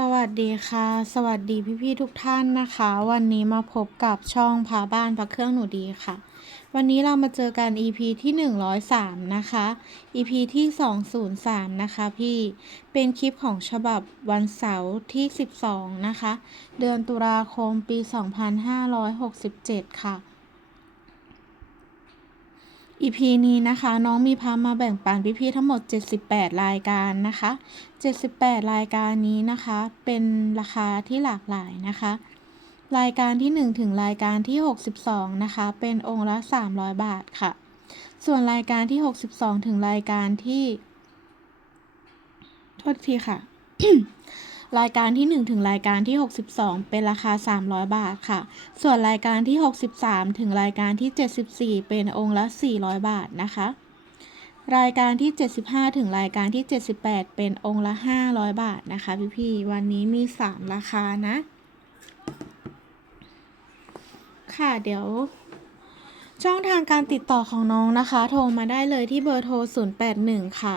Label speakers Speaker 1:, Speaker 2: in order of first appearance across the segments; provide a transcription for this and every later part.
Speaker 1: สวัสดีค่ะ สวัสดีพี่ๆทุกท่านนะคะ วันนี้มาพบกับช่องพาบ้านพระเครื่องหนูดีค่ะ วันนี้เรามาเจอกัน EP ที่ 103 นะคะ EP ที่ 203 นะคะพี่เป็นคลิปของฉบับวันเสาร์ที่ 12 นะคะ เดือนตุลาคมปี 2567 ค่ะ EP นี้นะคะน้องมีพามาแบ่งปันพี่ๆทั้งหมด 78 รายการนะคะ 78 รายการนี้นะคะเป็นราคาที่หลากหลายนะคะ รายการที่ 1 ถึงรายการที่ 62 นะคะ เป็นองค์ละ 300 บาทค่ะ ส่วนรายการที่ 62 ถึงรายการที่ โทษทีค่ะ รายการที่ 1 ถึงรายการที่ 62 เป็นราคา 300 บาทค่ะ ส่วนรายการที่ 63 ถึงรายการที่ 74 เป็นองค์ละ 400 บาทนะคะ รายการที่ 75 ถึงรายการที่ 78 เป็นองค์ละ 500 บาทนะคะพี่ๆวันนี้มี 3 ราคานะ ค่ะเดี๋ยว ช่องทางการติดต่อของน้องนะคะ โทรมาได้เลยที่เบอร์โทร 081 ค่ะ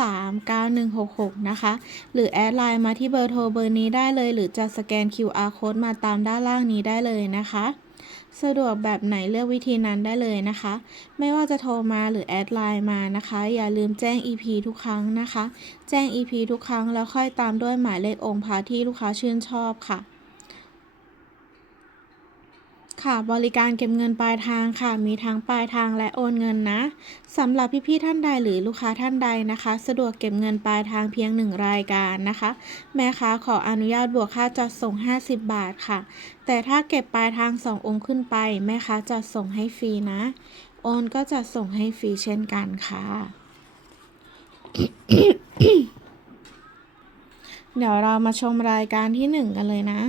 Speaker 1: 493 9166 นะคะ หรือแอดไลน์มาที่เบอร์โทรเบอร์นี้ได้เลย หรือจะสแกน QR code มาตามด้านล่างนี้ได้เลยนะคะ สะดวกแบบไหนเลือกวิธีนั้นได้เลยนะคะ ไม่ว่าจะโทรมาหรือแอดไลน์มานะคะ อย่าลืมแจ้ง EP ทุกครั้งนะคะ แจ้ง EP ทุกครั้งแล้วค่อยตามด้วยหมายเลของค์พระที่ลูกค้าชื่นชอบค่ะ ค่ะบริการเก็บเงินปลายทางค่ะ มีทั้งปลายทางและโอนเงินนะสำหรับพี่ๆท่านใดหรือลูกค้าท่านใดนะคะ สะดวกเก็บเงินปลายทางเพียงหนึ่งรายการนะคะ แม่ค้าขออนุญาตบวกค่าจัดส่ง 50 บาทค่ะ แต่ถ้าเก็บปลายทาง 2 องค์ขึ้นไป แม่ค้าจัดส่งให้ฟรีนะ โอนก็จะส่งให้ฟรีเช่นกันค่ะเดี๋ยวเรามาชมรายการที่หนึ่งกันเลยนะ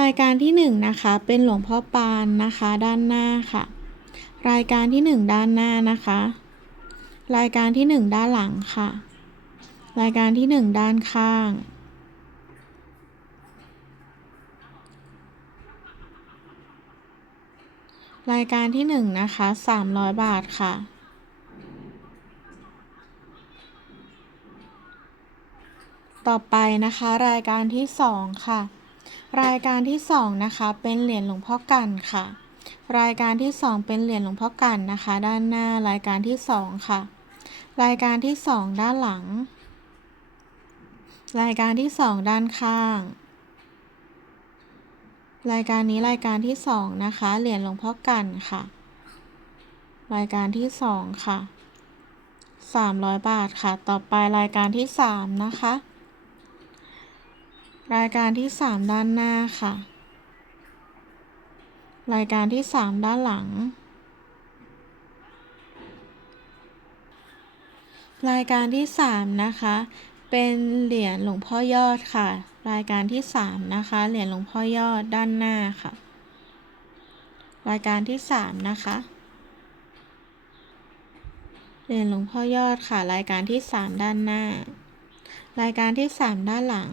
Speaker 1: รายการที่หนึ่งนะคะเป็นหลวงพ่อปานนะคะด้านหน้าค่ะ รายการที่หนึ่งด้านหน้านะคะ รายการที่หนึ่งด้านหลังค่ะ รายการที่หนึ่งด้านข้าง รายการที่หนึ่งนะคะสามร้อยบาทค่ะต่อไปนะคะรายการที่สองค่ะ รายการที่สองนะคะเป็นเหรียญหลวงพ่อกันค่ะ รายการที่สองเป็นเหรียญหลวงพ่อกันนะคะ ด้านหน้ารายการที่สองค่ะ รายการที่สองด้านหลัง รายการที่สองด้านข้าง รายการนี้รายการที่สองนะคะ เหรียญหลวงพ่อกันค่ะ รายการที่สองค่ะสามร้อยบาทค่ะ ต่อไปรายการที่สามนะคะ รายการที่สามด้านหน้าค่ะ รายการที่สามด้านหลัง รายการที่สามนะคะ เป็นเหรียญหลวงพ่อยอดค่ะ รายการที่สามนะคะ เหรียญหลวงพ่อยอดด้านหน้าค่ะ รายการที่สามนะคะ เหรียญหลวงพ่อยอดค่ะ รายการที่สามด้านหน้า รายการที่สามด้านหลัง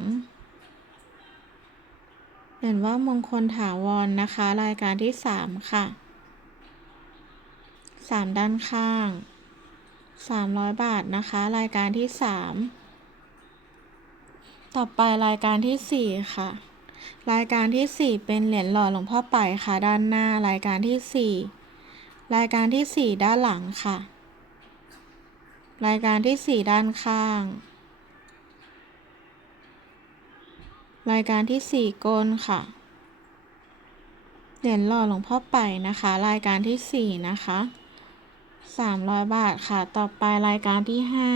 Speaker 1: เห็นว่ามงคลถาวรนะคะ รายการที่สามค่ะสามด้านข้างสามร้อยบาทนะคะ รายการที่สามต่อไปรายการที่สี่ค่ะ รายการที่สี่เป็นเหรียญหล่อหลวงพ่อไปค่ะ ด้านหน้ารายการที่สี่รายการที่สี่ด้านหลังค่ะ รายการที่สี่ด้านข้าง รายการที่สี่ก้นค่ะ เหรียญหล่อหลวงพ่อไปนะคะ รายการที่สี่นะคะสามร้อยบาทค่ะ ต่อไปรายการที่ห้า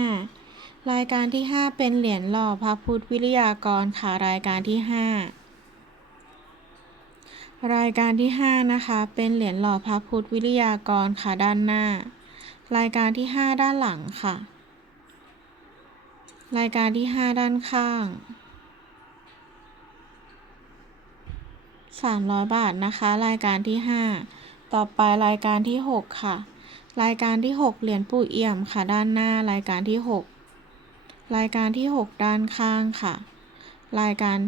Speaker 1: รายการที่ห้าเป็นเหรียญหล่อพระพุทธวิริยากรค่ะ รายการที่ห้ารายการที่ห้านะคะ เป็นเหรียญหล่อพระพุทธวิริยากรค่ะ ด้านหน้า รายการที่ห้าด้านหลังค่ะ รายการที่ห้าด้านข้าง สามร้อยบาทนะคะ รายการที่ห้าต่อไปรายการที่หกค่ะ รายการที่หกเหรียญปู่เอี่ยมค่ะ ด้านหน้ารายการที่หกรายการที่หกด้านข้างค่ะ รายการ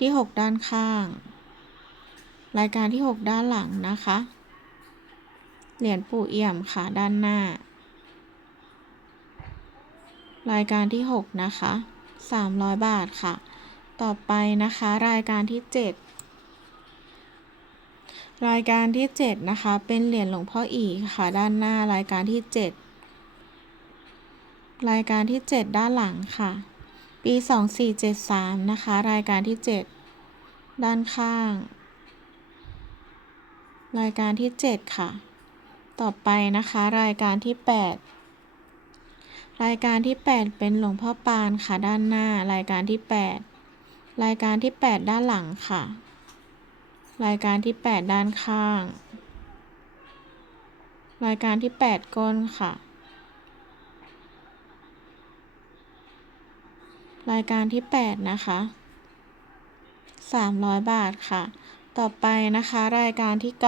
Speaker 1: ที่หกด้านข้าง รายการที่หกด้านหลังนะคะ เหรียญปู่เอี่ยมค่ะ ด้านหน้า รายการที่หกนะคะ 300 บาทค่ะ ต่อไปนะคะ รายการที่ 7 รายการที่ 7 นะคะ เป็นเหรียญหลวงพ่ออีค่ะ ด้านหน้ารายการที่ 7 รายการที่ 7 ด้านหลังค่ะ ปี 2473 นะคะ รายการที่ 7 ด้านข้าง รายการที่ 7 ค่ะ ต่อไปนะคะ รายการที่ 8 รายการที่ 8 เป็นหลวงพ่อปานค่ะ ด้านหน้า รายการที่ 8 รายการที่ 8 ด้านหลังค่ะ รายการที่ 8 ด้านข้าง รายการที่ 8 ก้นค่ะ รายการที่ 8 นะคะ 300 บาทค่ะ ต่อไปนะคะ รายการที่ 9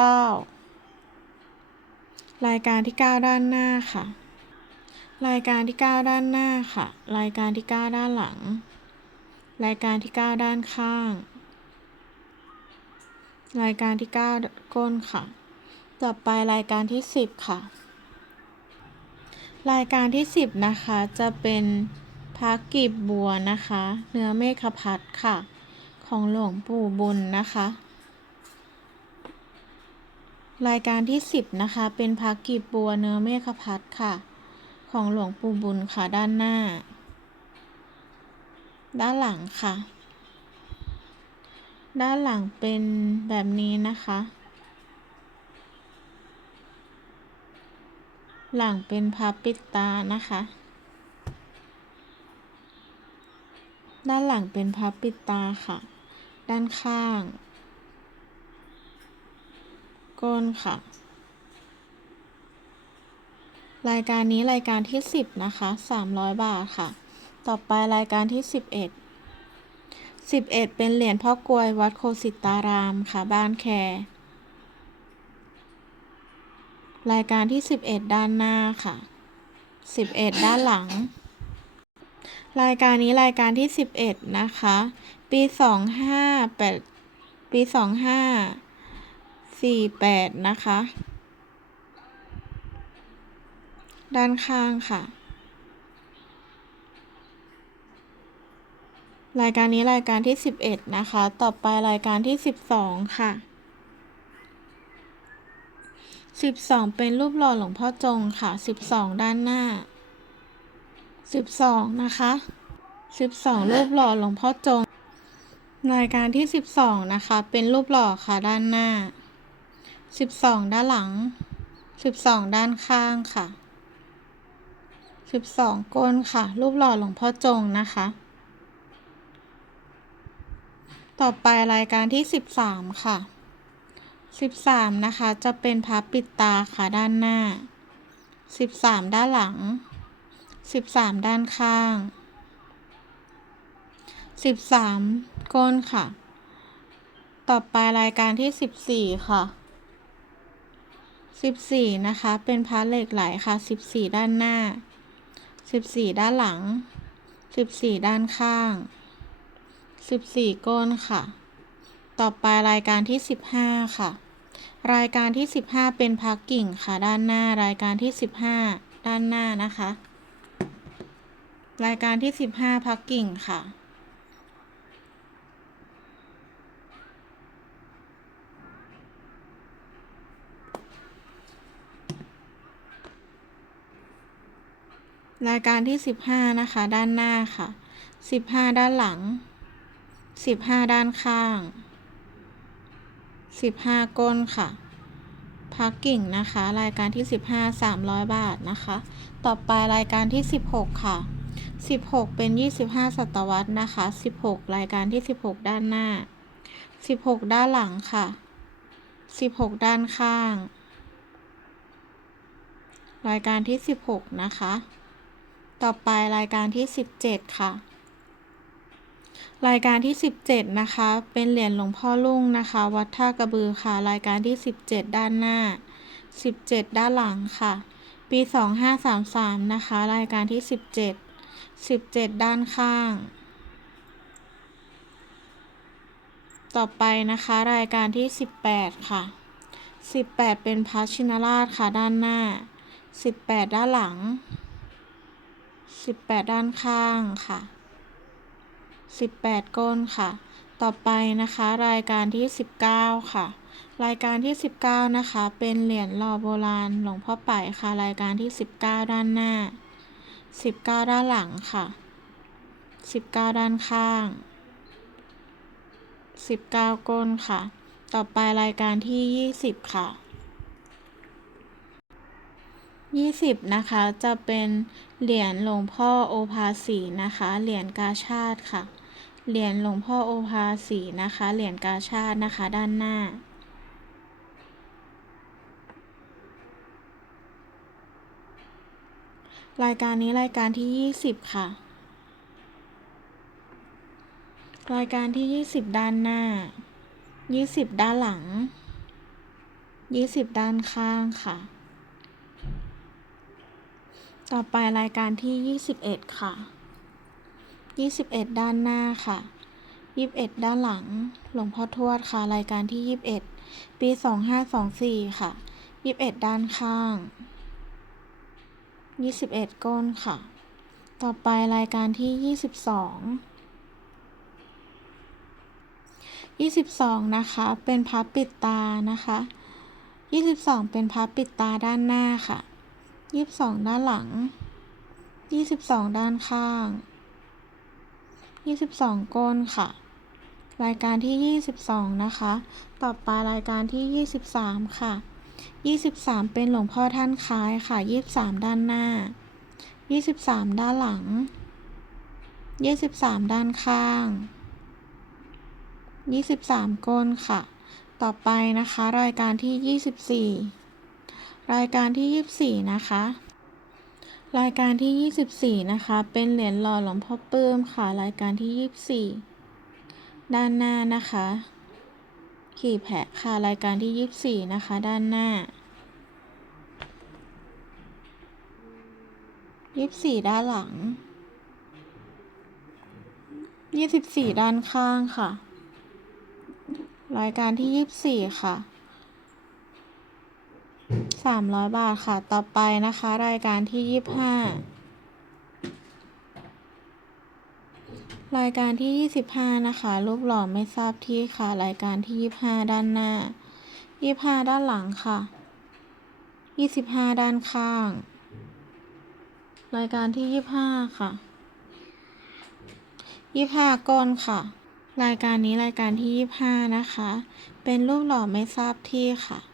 Speaker 1: รายการที่ 9 ด้านหน้าค่ะ รายการที่ 9 ด้านหน้าค่ะ รายการที่ 9 ด้านหลัง รายการที่ 9 ด้านข้าง รายการที่ 9 ก้นค่ะ ต่อไปรายการที่ 10 ค่ะ รายการที่ 10 นะคะจะเป็นพระกีบบัวนะคะ เนื้อเมฆพัดค่ะ ของหลวงปู่บุญนะคะ รายการที่ 10 นะคะ เป็นพระกีบบัวเนื้อเมฆพัดค่ะ ของหลวงปู่บุญค่ะด้านหน้า ด้านหลังค่ะ ด้านหลังเป็นแบบนี้นะคะ หลังเป็นพับปิดตานะคะ ด้านหลังเป็นพับปิดตาค่ะ ด้านข้าง ก้นค่ะ รายการนี้รายการที่ 10 นะคะ 300 บาทค่ะ ต่อไปรายการที่ 11 11 เป็นเหรียญพ่อกลวยวัดโคสิตารามค่ะบ้านแครายการที่ 11 ด้านหน้าค่ะ 11 ด้านหลัง รายการนี้รายการที่ 11 นะคะ ปี 25 8ปี 25 48 นะคะ ด้านข้างค่ะ รายการนี้รายการที่ 11 นะคะ ต่อไปรายการที่ 12 ค่ะ 12 เป็นรูปหล่อหลวงพ่อจงค่ะ 12 ด้านหน้า 12 นะคะ 12 รูปหล่อหลวงพ่อจง รายการที่ 12 นะคะ เป็นรูปหล่อค่ะด้านหน้า 12 ด้านหลัง 12 ด้านข้างค่ะ 12 ก้นค่ะ รูปหล่อหลวงพ่อจงนะคะ ต่อไปรายการที่ 13 ค่ะ 13 นะคะ จะเป็นพับปิดตาค่ะด้านหน้า 13 ด้านหลัง 13 ด้านข้าง 13 ก้นค่ะ ต่อไปรายการที่ 14 ค่ะ 14 นะคะ เป็นพระเหล็กไหลค่ะ 14 ด้านหน้า 14 ด้านหลัง 14 ด้านข้าง 14ก้นค่ะ ต่อไปรายการที่15ค่ะ รายการที่15เป็นพักกิ่งค่ะ ด้านหน้ารายการที่15ด้านหน้านะคะ รายการที่15พักกิ่งค่ะรายการที่ 15 นะคะ ด้านหน้าค่ะ 15 ด้านหลัง 15ด้านข้าง15ก้นค่ะพักกิ่งนะคะ รายการที่15 300บาทนะคะ ต่อไปรายการที่16ค่ะ16เป็น25ศตวรรษนะคะ16รายการที่16ด้านหน้า16ด้านหลังค่ะ16ด้านข้าง รายการที่16นะคะ ต่อไปรายการที่17ค่ะ รายการที่ 17 นะคะ เป็นเหรียญหลวงพ่อลุ่งนะคะ วัดท่ากระบือค่ะ รายการที่ 17 ด้านหน้า 17 ด้านหลังค่ะ ปี 2533 นะคะ รายการที่ 17 17 ด้านข้าง ต่อไปนะคะ รายการที่ 18 ค่ะ 18 เป็นพระชินราชค่ะ ด้านหน้า 18 ด้านหลัง 18 ด้านข้างค่ะ 18 ก้นค่ะ ต่อไปนะคะรายการที่ 19 ค่ะ รายการที่ 19 นะคะ เป็นเหรียญหล่อโบราณหลวงพ่อไปค่ะ รายการที่ 19 ด้านหน้า 19 ด้านหลังค่ะ 19 ด้านข้าง 19 ก้นค่ะ ต่อไปรายการที่ 20 ค่ะ20 นะคะ จะเป็นเหรียญหลวงพ่อโอภาสีนะคะ เหรียญกาชาติค่ะ เหรียญหลวงพ่อโอภาสีนะคะ เหรียญกาชาตินะคะ ด้านหน้า รายการนี้รายการที่ 20 ค่ะ รายการที่ 20 ด้านหน้า 20 ด้านหลัง 20 ด้านข้างค่ะ ต่อไปรายการที่ 21 ค่ะ 21 ด้านหน้าค่ะ 21 ด้านหลัง หลวงพ่อทวดค่ะ รายการที่ 21 ปี 2524 ค่ะ 21 ด้านข้าง 21 ก้นค่ะ ต่อไปรายการที่ 22 22 นะคะ เป็นพับปิดตานะคะ 22 เป็นพับปิดตาด้านหน้าค่ะ 22 ด้านหลัง 22 ด้านข้าง 22ก้นค่ะ รายการที่ 22 นะคะ ต่อไปรายการที่ 23 ค่ะ 23 เป็นหลวงพ่อท่านคล้ายค่ะ 23 ด้านหน้า 23 ด้านหลัง 23 ด้านข้าง 23 ก้นค่ะ ต่อไปนะคะ รายการที่ 24 รายการที่ 24 นะคะ รายการที่ 24 นะคะ เป็นเหรียญหล่อหลวงพ่อปื้มค่ะ รายการที่ 24 ด้านหน้านะคะ ขี่แพะค่ะ รายการที่ 24 นะคะ ด้านหน้า 24 ด้านหลัง 24 ด้านข้างค่ะ รายการที่ 24 ค่ะ 300บาทค่ะ ต่อไปนะคะ รายการที่25รายการที่ 25 นะคะ รูปหล่อไม่ทราบที่ค่ะ รายการที่ 25 ด้านหน้า 25 ด้านหลังค่ะ 25 ด้านข้าง รายการที่ 25 ค่ะ 25 ก้นค่ะ รายการนี้รายการที่ 25 นะคะ เป็นรูปหล่อไม่ทราบที่ค่ะ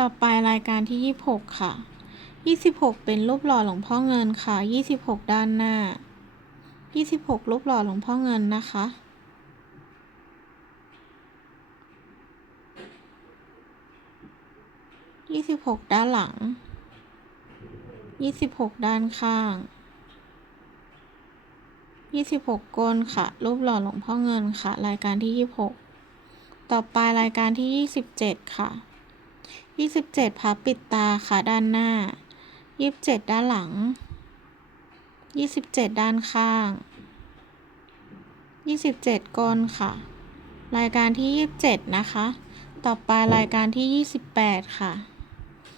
Speaker 1: ต่อไปรายการที่ 26 ค่ะ 26 เป็นรูปหล่อหลวงพ่อเงินค่ะ 26 ด้านหน้า 26 รูปหล่อหลวงพ่อเงินนะคะ26ด้านหลัง26ด้านข้าง26ก้นค่ะ รูปหล่อหลวงพ่อเงินค่ะ รายการที่26ต่อไปรายการที่27ค่ะ 27พับปิดตาค่ะด้านหน้า27ด้านหลัง27ด้านข้าง27ก้นค่ะ รายการที่27นะคะ ต่อไปรายการที่28ค่ะ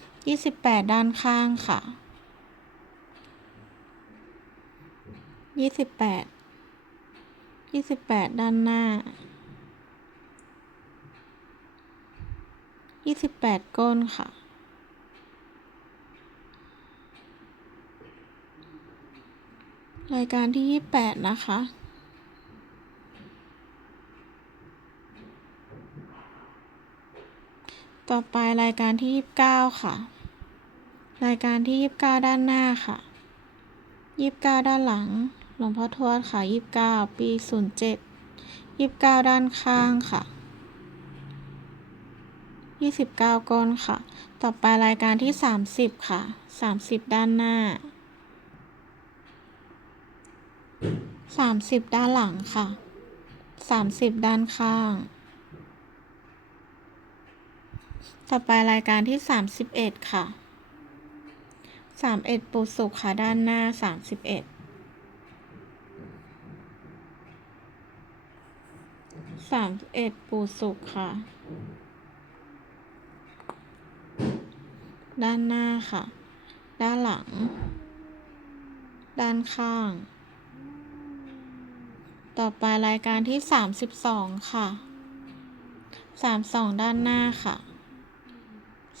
Speaker 1: 28ด้านข้างค่ะ28 28ด้านหน้า 28ก้นค่ะ รายการที่28นะคะ ต่อไปรายการที่29ค่ะ รายการที่29ด้านหน้าค่ะ29ด้านหลัง หลวงพ่อทวดค่ะ29ปี07 29ด้านข้างค่ะ 29 ก้นค่ะ ต่อไปรายการที่ 30 ค่ะ 30 ด้านหน้า 30 ด้านหลังค่ะ 30 ด้านข้าง ต่อไปรายการที่ 31 ค่ะ 31 ปูสุขค่ะ ด้านหน้า 31 31ปูสุขค่ะ ด้านหน้าค่ะ ด้านหลัง ด้านข้าง ต่อไปรายการที่สามสิบสองค่ะสามสองด้านหน้าค่ะ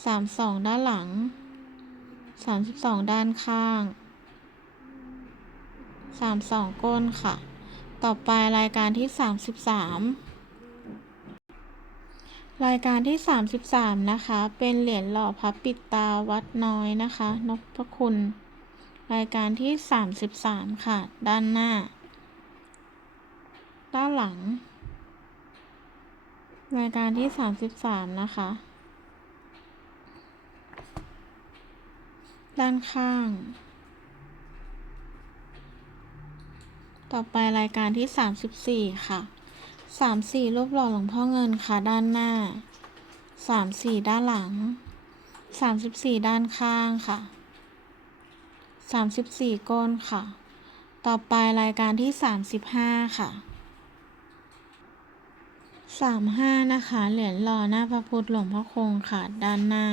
Speaker 1: สามสองด้านหลังสามสิบสองด้านข้างสามสองก้นค่ะ ต่อไปรายการที่สามสิบสาม รายการที่สามสิบสามนะคะ เป็นเหรียญหล่อพระปิดตาวัดน้อยนะคะ นพคุณ รายการที่สามสิบสามค่ะ ด้านหน้า ด้านหลัง รายการที่สามสิบสามนะคะ ด้านข้าง ต่อไปรายการที่สามสิบสี่ค่ะ สามสี่รูปหล่อหลวงพ่อเงินค่ะด้านหน้าสามสี่ด้านหลังสามสิบสี่ด้านข้างค่ะสามสิบสี่ก้นค่ะ ต่อไปรายการที่สามสิบห้าค่ะสามห้านะคะ เหรียญหล่อหน้าพระพุทธหลวงพ่อคงค่ะ ด้านหน้า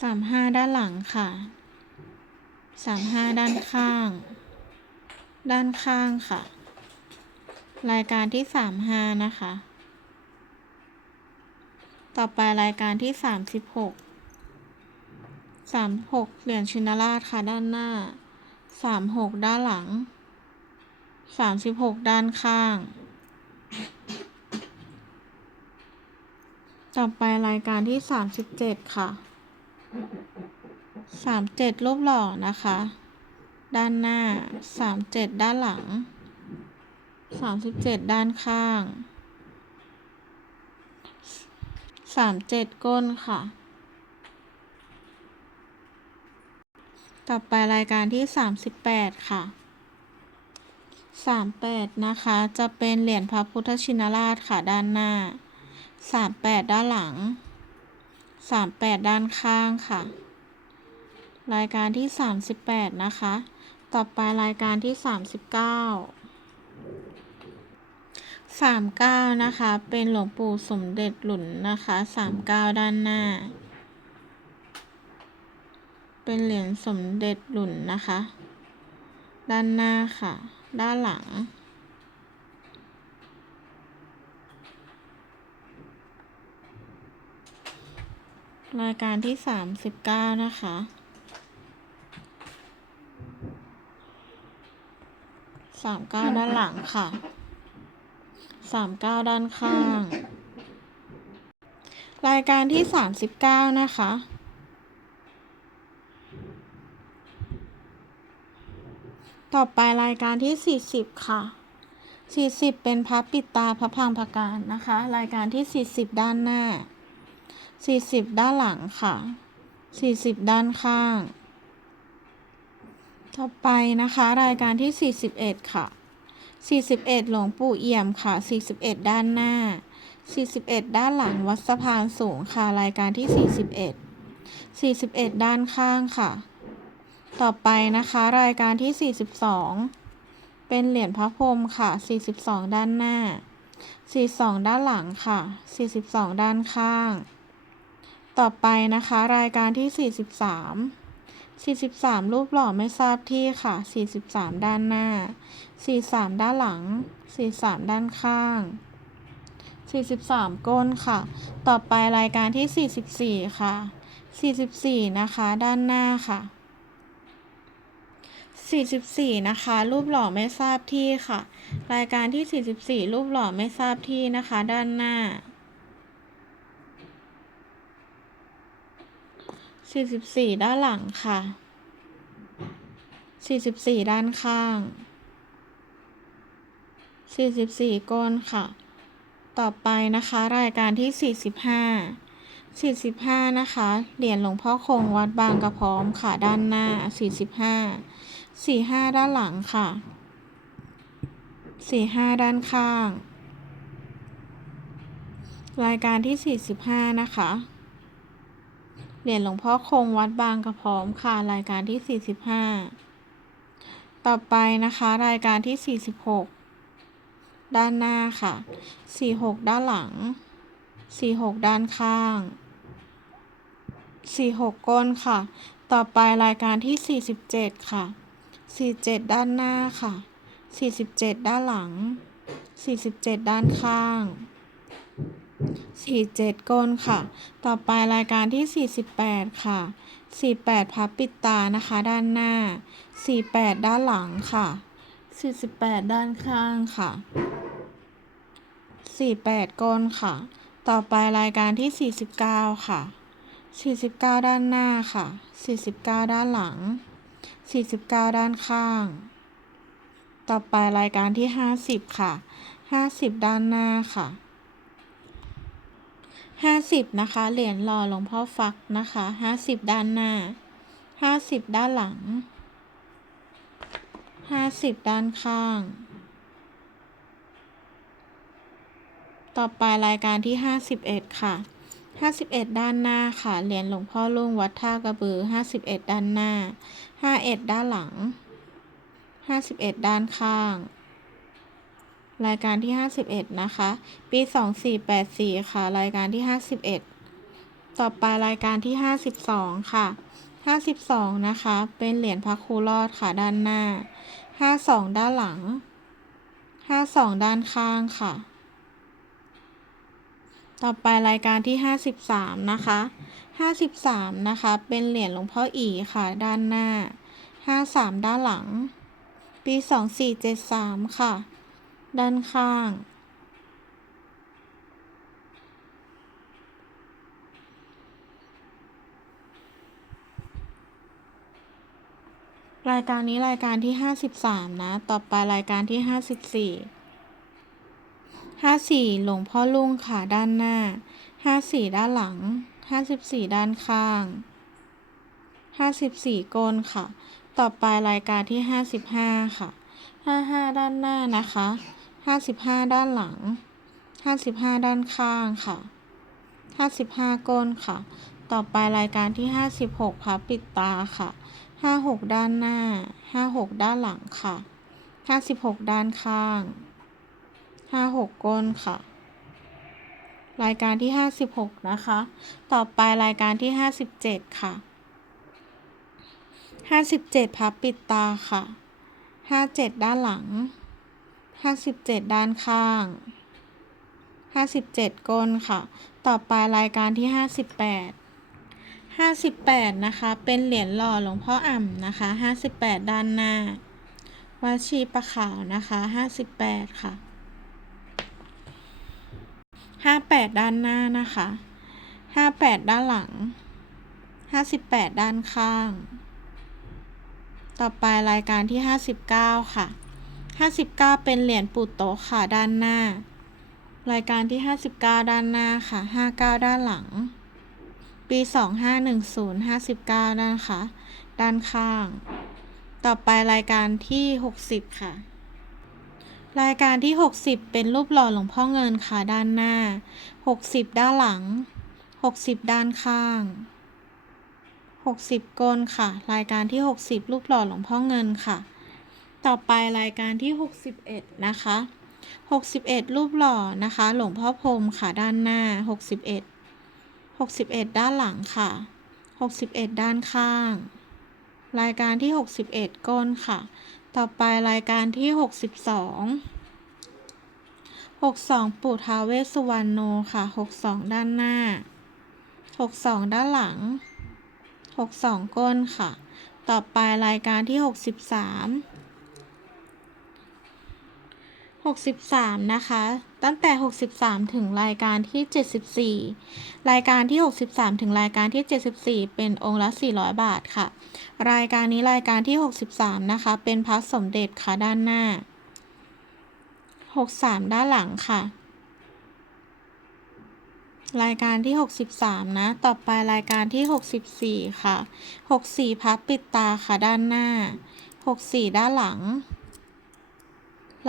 Speaker 1: สามห้าด้านหลังค่ะสามห้าด้านข้าง ด้านข้างค่ะ รายการที่สามห้านะคะ ต่อไปรายการที่สามสิบหกสามหกเหรียญชินราชค่ะด้านหน้าสามหกด้านหลังสามสิบหกด้านข้าง ต่อไปรายการที่สามสิบเจ็ดค่ะสามเจ็ดรูปหล่อนะคะ ด้านหน้าสามเจ็ดด้านหลังสามสิบเจ็ดด้านข้างสามเจ็ดก้นค่ะ ต่อไปรายการที่สามสิบแปดค่ะสามแปดนะคะ จะเป็นเหรียญพระพุทธชินราชค่ะด้านหน้าสามแปดด้านหลังสามแปดด้านข้างค่ะ รายการที่สามสิบแปดนะคะ ต่อไปรายการที่สามสิบเก้าสามเก้านะคะ เป็นหลวงปู่สมเด็จหลุนนะคะสามเก้าด้านหน้า เป็นเหรียญสมเด็จหลุนนะคะ ด้านหน้าค่ะ ด้านหลัง รายการที่สามสิบเก้านะคะ สามเก้าด้านหลังค่ะสามเก้าด้านข้าง รายการที่สามสิบเก้านะคะต่อไปรายการที่สี่สิบค่ะสี่สิบเป็นพับปิดตาพระพังพการนะคะ รายการที่สี่สิบด้านหน้าสี่สิบด้านหลังค่ะสี่สิบด้านข้าง ต่อไปนะคะรายการที่สี่สิบเอ็ดค่ะสี่สิบเอ็ดหลวงปู่เอี่ยมค่ะสี่สิบเอ็ดด้านหน้าสี่สิบเอ็ดด้านหลังวัดสะพานสูงค่ะรายการที่สี่สิบเอ็ดสี่สิบเอ็ดด้านข้างค่ะ ต่อไปนะคะรายการที่สี่สิบสองเป็นเหรียญพระพรหมค่ะสี่สิบสองด้านหน้าสี่สองด้านหลังค่ะสี่สิบสองด้านข้าง ต่อไปนะคะรายการที่สี่ สิบสามสี่สิบสามรูปหล่อไม่ทราบที่ค่ะสี่สิบสามด้านหน้าสี่สามด้านหลังสี่สามด้านข้างสี่สิบสามก้นค่ะ ต่อไปรายการที่สี่สิบสี่ค่ะสี่สิบสี่นะคะ ด้านหน้าค่ะสี่สิบสี่นะคะ รูปหล่อไม่ทราบที่ค่ะ รายการที่สี่สิบสี่รูปหล่อไม่ทราบที่นะคะ ด้านหน้า สี่สิบสี่ด้านหลังค่ะสี่สิบสี่ด้านข้างสี่สิบสี่ก้นค่ะ ต่อไปนะคะ รายการที่สี่สิบห้าสี่สิบห้านะคะ เหรียญหลวงพ่อคงวัดบางกระพร้อมค่ะ ด้านหน้าสี่สิบห้าสี่ห้าด้านหลังค่ะสี่ห้าด้านข้าง รายการที่สี่สิบห้านะคะ เหรียญหลวงพ่อคงวัดบางกระพร้อมค่ะ รายการที่สี่สิบห้าต่อไปนะคะ รายการที่สี่สิบหกด้านหน้าค่ะสี่หกด้านหลังสี่หกด้านข้างสี่หกก้นค่ะ ต่อไปรายการที่สี่สิบเจ็ดค่ะสี่เจ็ดด้านหน้าค่ะสี่สิบเจ็ดด้านหลังสี่สิบเจ็ดด้านข้าง สี่เจ็ดก้นค่ะ ต่อไปรายการที่สี่สิบแปดค่ะสี่แปดพับปิดตานะคะ ด้านหน้าสี่แปดด้านหลังค่ะสี่สิบแปดด้านข้างค่ะสี่แปดก้นค่ะ ต่อไปรายการที่สี่สิบเก้าค่ะสี่สิบเก้าด้านหน้าค่ะสี่สิบเก้าด้านหลังสี่สิบเก้าด้านข้าง ต่อไปรายการที่ห้าสิบค่ะห้าสิบด้านหน้าค่ะ ห้าสิบนะคะ เหรียญหล่อหลวงพ่อฟักนะคะห้าสิบด้านหน้าห้าสิบด้านหลังห้าสิบด้านข้าง ต่อไปรายการที่ห้าสิบเอ็ดค่ะห้าสิบเอ็ดด้านหน้าค่ะ เหรียญหลวงพ่อลุงวัดท่ากระบือห้าสิบเอ็ดด้านหน้าห้าเอ็ดด้านหลังห้าสิบเอ็ดด้านข้าง รายการที่ห้าสิบเอ็ดนะคะ ปีสองสี่แปดสี่ค่ะ รายการที่ห้าสิบเอ็ดต่อไปรายการที่ห้าสิบสองค่ะห้าสิบสองนะคะ เป็นเหรียญพระครูรอดค่ะด้านหน้าห้าสองด้านหลังห้าสองด้านข้างค่ะ ต่อไปรายการที่ห้าสิบสามนะคะห้าสิบสามนะคะ เป็นเหรียญหลวงพ่ออีค่ะ ด้านหน้าห้าสามด้านหลัง ปีสองสี่เจ็ดสามค่ะ ด้านข้าง รายการนี้รายการที่ห้าสิบสามนะ ต่อไปรายการที่ห้าสิบสี่ห้าสี่หลวงพ่อลุงค่ะด้านหน้าห้าสี่ด้านหลังห้าสิบสี่ด้านข้างห้าสิบสี่ก้นค่ะ ต่อไปรายการที่ห้าสิบห้าค่ะห้าห้าด้านหน้านะคะ ห้าสิบห้าด้านหลังห้าสิบห้าด้านข้างค่ะห้าสิบห้าก้นค่ะ ต่อไปรายการที่ห้าสิบหกพับปิดตาค่ะห้าหกด้านหน้าห้าหกด้านหลังค่ะห้าสิบหกด้านข้างห้าหกก้นค่ะ รายการที่ห้าสิบหกนะคะ ต่อไปรายการที่ห้าสิบเจ็ดค่ะห้าสิบเจ็ดพับปิดตาค่ะห้าเจ็ดด้านหลัง ห้าสิบเจ็ดด้านข้างห้าสิบเจ็ดก้นค่ะ ต่อไปรายการที่ห้าสิบแปดห้าสิบแปดนะคะ เป็นเหรียญหล่อหลวงพ่ออ่ำนะคะห้าสิบแปดด้านหน้าวัดชีประขาวนะคะห้าสิบแปดค่ะห้าแปดด้านหน้านะคะห้าแปดด้านหลังห้าสิบแปดด้านข้าง ต่อไปรายการที่ห้าสิบเก้าค่ะ ห้าสิบเก้าเป็นเหรียญปูโตค่ะด้านหน้า รายการที่ห้าสิบเก้าด้านหน้าค่ะห้าเก้าด้านหลัง ปีสองห้าหนึ่งศูนย์ห้าสิบเก้านะคะด้านข้าง ต่อไปรายการที่หกสิบค่ะ รายการที่ 60 เป็นรูปหล่อหลวงพ่อเงินค่ะด้านหน้า 60 ด้านหลัง 60 ด้านข้าง 60ก้นค่ะ รายการที่ 60 รูปหล่อหลวงพ่อเงินค่ะ ต่อไปรายการที่ 61 นะคะ 61 รูปหล่อนะคะ หลวงพ่อพรมค่ะด้านหน้า 61 61 ด้านหลังค่ะ 61 ด้านข้าง รายการที่ 61 ก้นค่ะ ต่อไปรายการที่ 62 62 ปู่ท้าเวสสุวรรณโนค่ะ 62 ด้านหน้า 62 ด้านหลัง 62 ก้นค่ะ ต่อไปรายการที่ 63 63 นะคะ ตั้งแต่ 63 ถึงรายการที่ 74 รายการที่ 63 ถึงรายการที่ 74 เป็นองค์ละ 400 บาทค่ะ รายการนี้รายการที่ 63 นะคะ เป็นพระสมเด็จค่ะด้านหน้า 63 ด้านหลังค่ะ รายการที่ 63 นะ ต่อไปรายการที่ 64 ค่ะ 64พับปิดตาค่ะด้านหน้า 64 ด้านหลัง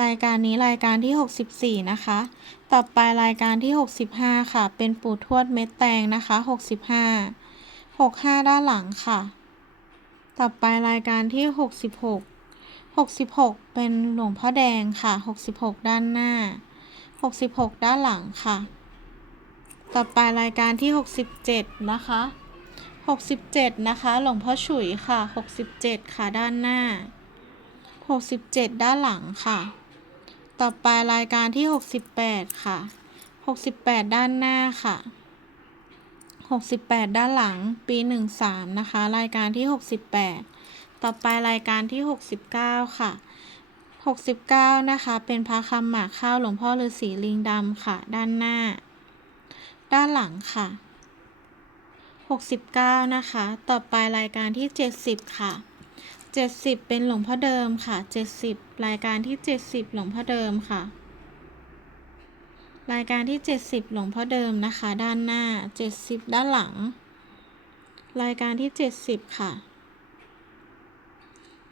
Speaker 1: รายการนี้รายการที่ 64 นะคะ ต่อไปรายการที่ 65 ค่ะ เป็นปู่ทวดเม็ดแตงนะคะ 65 65 ด้านหลังค่ะ ต่อไปรายการที่ 66 66 เป็นหลวงพ่อแดงค่ะ 66 ด้านหน้า 66 ด้านหลังค่ะ ต่อไปรายการที่ 67 นะคะ 67 นะคะ หลวงพ่อฉุยค่ะ 67 ค่ะ ด้านหน้า 67 ด้านหลังค่ะ ต่อไปรายการที่ 68 ค่ะ 68 ด้านหน้าค่ะ 68 ด้านหลังปี 13 นะคะ รายการที่ 68 ต่อไปรายการที่ 69 ค่ะ 69 นะคะ เป็นพระคำหมากข้าวหลวงพ่อฤาษีลิงดำค่ะ ด้านหน้า ด้านหลังค่ะ 69 นะคะ ต่อไปรายการที่ 70 ค่ะ 70 เป็นหลวงพ่อเดิมค่ะ 70 รายการที่ 70 หลวงพ่อเดิมค่ะ รายการที่ 70 หลวงพ่อเดิมนะคะ ด้านหน้า 70 ด้านหลัง รายการที่ 70 ค่ะ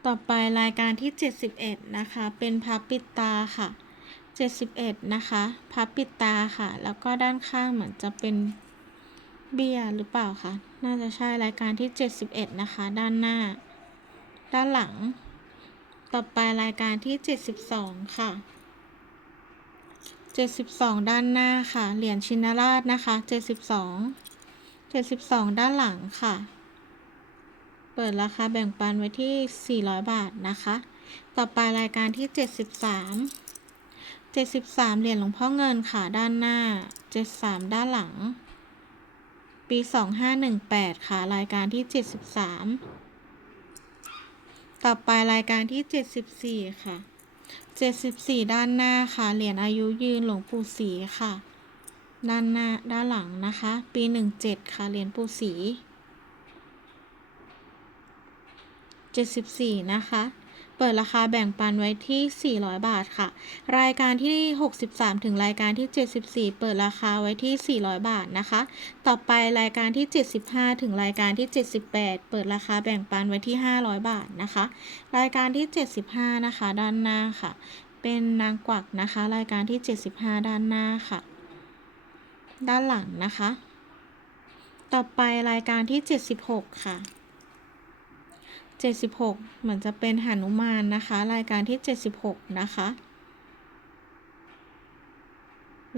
Speaker 1: ต่อไปรายการที่ 71 นะคะ เป็นพับปิดตาค่ะ 71 นะคะพับปิดตาค่ะ แล้วก็ด้านข้างเหมือนจะเป็นเบี้ยหรือเปล่าคะ น่าจะใช่รายการที่ 71 นะคะ ด้านหน้า ด้านหลัง ต่อไปรายการที่ 72 ค่ะ 72 ด้านหน้าค่ะ เหรียญชินราชนะคะ 72 72 ด้านหลังค่ะ เปิดราคาแบ่งปันไว้ที่ 400 บาทนะคะ ต่อไปรายการที่ 73 73 เหรียญหลวงพ่อเงินค่ะ ด้านหน้า 73 ด้านหลัง ปี 2518 ค่ะ รายการที่ 73 ต่อไปรายการที่ 74 ค่ะ 74 ด้านหน้าค่ะ เหรียญอายุยืนหลวงปู่ศรีค่ะ ด้านหน้าด้านหลังนะคะ ปี 17 ค่ะ เหรียญปู่ศรี74 นะคะ เปิดราคาแบ่งปันไว้ที่ 400 บาทค่ะ รายการที่ 63 ถึงรายการที่ 74 เปิดราคาไว้ที่ 400 บาทนะคะ ต่อไปรายการที่ 75 ถึงรายการที่ 78 เปิดราคาแบ่งปันไว้ที่ 500 บาทนะคะ รายการที่ 75 นะคะ ด้านหน้าค่ะ เป็นนางกวักนะคะ รายการที่ 75 ด้านหน้าค่ะ ด้านหลังนะคะ ต่อไปรายการที่ 76 ค่ะ 76 เหมือนจะเป็นหนุมานนะคะ รายการที่ 76 นะคะ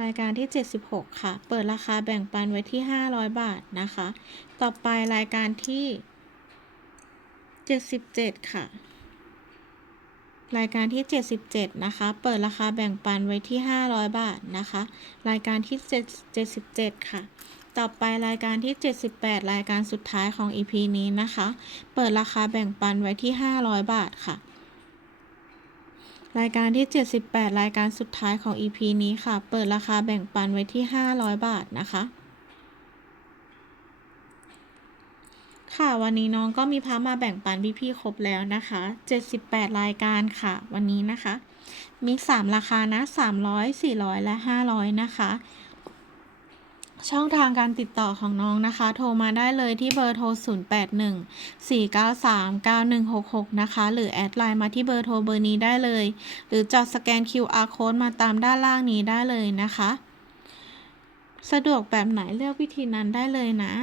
Speaker 1: รายการที่ 76 ค่ะ เปิดราคาแบ่งปันไว้ที่ 500 บาทนะคะ ต่อไปรายการที่ 77 ค่ะ รายการที่ 77 นะคะ เปิดราคาแบ่งปันไว้ที่ 500 บาทนะคะ รายการที่ 77 ค่ะ ต่อไปรายการที่ 78 รายการสุดท้ายของ EP นี้นะคะ เปิดราคาแบ่งปันไว้ที่ 500 บาทค่ะ รายการที่ 78 รายการสุดท้ายของ EP นี้ค่ะ เปิดราคาแบ่งปันไว้ที่ 500 บาทนะคะค่ะวันนี้น้องก็มีพามาแบ่งปันพี่ๆครบแล้วนะคะ 78 รายการค่ะ วันนี้นะคะ มี 3 ราคานะ 300 400 และ 500 นะคะ ช่องทางการติดต่อของน้องนะคะ โทรมาได้เลยที่เบอร์โทร 081 493 9166 นะคะ หรือแอดไลน์มาที่เบอร์โทรเบอร์นี้ได้เลย หรือจอดสแกน QR code มาตามด้านล่างนี้ได้เลยนะคะ สะดวกแบบไหนเลือกวิธีนั้นได้เลยนะ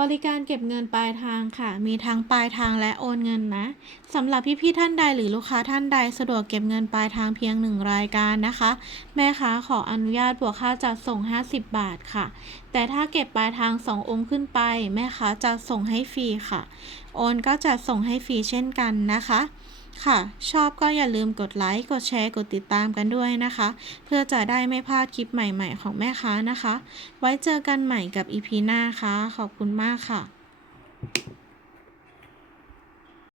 Speaker 1: บริการเก็บเงินปลายทางค่ะ มีทั้งปลายทางและโอนเงินนะสำหรับพี่ๆท่านใดหรือลูกค้าท่านใดสะดวกเก็บเงินปลายทางเพียงหนึ่งรายการนะคะ แม่ค้าขออนุญาตบวกค่าจัดส่ง 50 บาทค่ะ แต่ถ้าเก็บปลายทาง 2 องค์ขึ้นไป แม่ค้าจะส่งให้ฟรีค่ะ โอนก็จะส่งให้ฟรีเช่นกันนะคะ ค่ะ ชอบก็อย่าลืมกดไลค์ กดแชร์ กดติดตามกันด้วยนะคะ เพื่อจะได้ไม่พลาดคลิปใหม่ๆ ของแม่ค้านะคะ ไว้เจอกันใหม่กับอีพีหน้าค่ะ ขอบคุณมากค่ะ